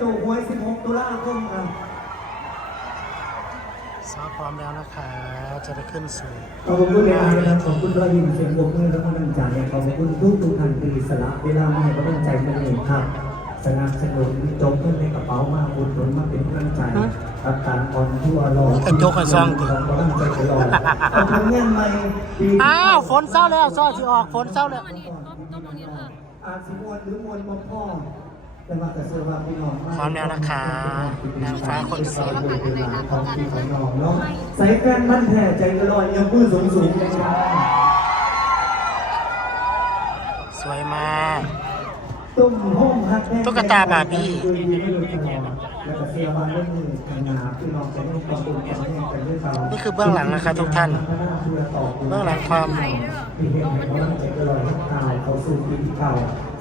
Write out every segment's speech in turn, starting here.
ถูกหวย 16 ตุลาคมครับซอพร้อมแล้วนะคะ จะได้ขึ้นสู่ขอบคุณเลยนะครับขอบคุณรอยยิ้มเสียงปรบมือและกำลังใจขอบคุณทุกทุกๆท่านที่สละเวลามาให้กำลังใจกันเองครับสนับสนุนจมเงินในกระเป๋ามาบุญหนุนมาเป็นกำลังใจรับการออนทั่วโลกกระจกกระซองดิของกำลังใจตลอดเอาผลงานใหม่ปีอ้าวฝนเศร้าแล้วซอสิออกฝนเศร้าแล้วอันนี้ต้มต้มตรงนี้เอออาจสิมวนหรือมวนบ่พ่อแต่ว่าแต่เสื้อว่าพี่น้อง พร้อมแล้วนะคะนางฟ้าคนสวยของพี่ของน้องเนาะใส่แฟนมันแท้ใจกระลอยยังมือสูงสูงๆนะครับสวยมากตุ้มห้องฮักแน่ตุ๊กตาบาร์บี้แล้วก็เสื้อว่าเรื่องมือกันหนาพี่น้องจะได้ความบุญความแน่กันด้วยเรานี่คือเบื้องหลังนะคะทุกท่าน เบื้องหลังความ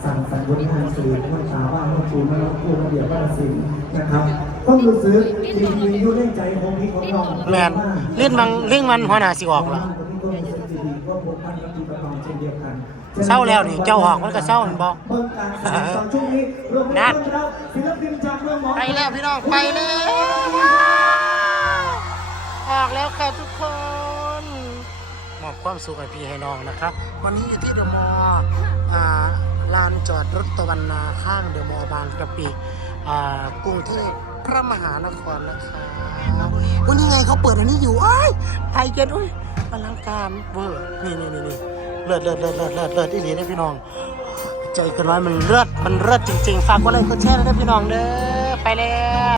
ที่เห็นในกำลังใจกระลอยทักทายเขาสู่ปีเก่าสั่งสรรค์บริหารสื่อเมื่อตาบ้านเมื่อปูนเมื่อปูระเบียบวัฒนศิลป์นะครับต้องรู้สึกดีๆอยู่ในใจของพี่ของน้องแมนลิ้นมังลิ้นมันหัวหน้าสิออกละเศร้าแล้วนี่เจ้าหอกมันก็เศร้าเห็นบ่เบิ่งการแสดงตอนช่วงนี้รวมนั่นเราศิลปินจากเมืองหมอไปแล้วพี่น้องไปแล้วออกแล้วค่ะทุกคนมอบความสุขให้พี่ให้น้องนะคะวันนี้อยู่ที่เดอะมอลล์อ่าลาน จอดรถตะวันนาข้างเดอะมอลล์บางกะปิกรุงเทพพระมหานครนะคะวันนี้ไงเขาเปิดอันนี้อยู่ไอ้ไทยเจ็ดอุ้ยอลังการเวอร์นี่นี่นี่นี่เลิศเลิศเลิศเลิศเลิศเลิศที่นี่นะพี่น้องใจกันน้อยมันเลิศมันเลิศจริงๆฝากกดไลค์กดแชร์นะพี่น้องเด้อไปแล้ว